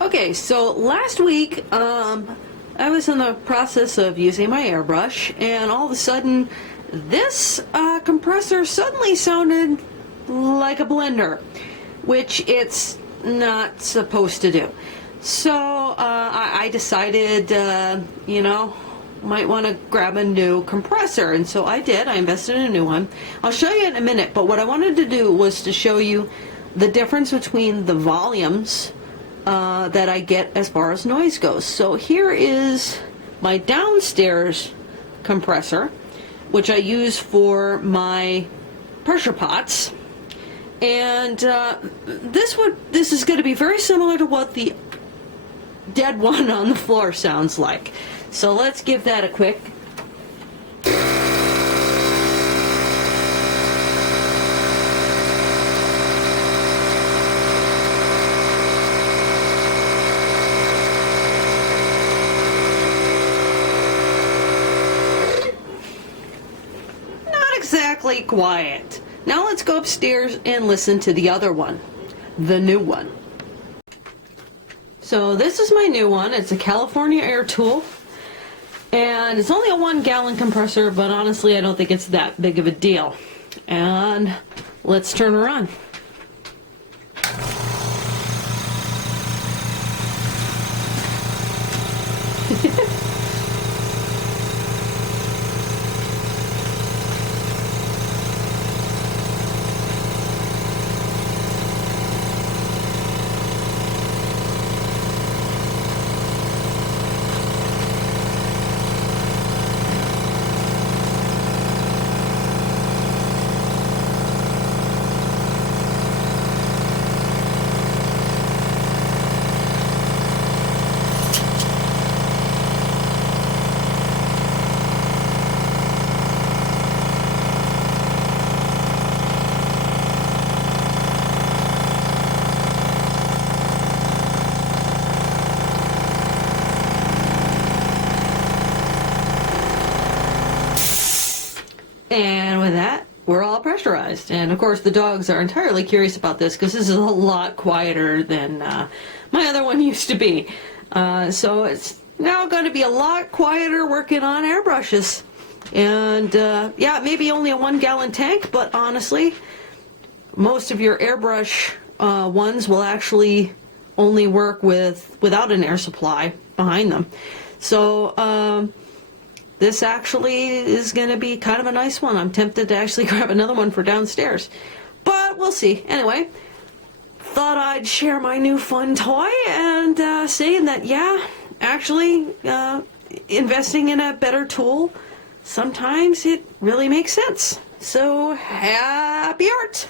Okay, so last week, I was in the process of using my airbrush, and all of a sudden, this compressor suddenly sounded like a blender, which it's not supposed to do. So I decided, might want to grab a new compressor, and so I did. I invested in a new one. I'll show you in a minute, but what I wanted to do was to show you the difference between the volumes that I get as far as noise goes. So here is my downstairs compressor, which I use for my pressure pots, and this is going to be very similar to what the dead one on the floor sounds like. So let's give that a quick. Exactly quiet. Now let's go upstairs and listen to the other one, the new one. So this is my new one. It's a California Air Tool, and it's only a 1-gallon compressor, but honestly I don't think it's that big of a deal. And let's turn her on. And with that, we're all pressurized. And of course the dogs are entirely curious about this because this is a lot quieter than my other one used to be. So it's now going to be a lot quieter working on airbrushes. And yeah, maybe only a 1-gallon tank, but honestly, most of your airbrush ones will actually only work without an air supply behind them. So this actually is going to be kind of a nice one. I'm tempted to actually grab another one for downstairs, but we'll see. Anyway, thought I'd share my new fun toy and say that, yeah, actually, investing in a better tool, sometimes it really makes sense. So, happy art!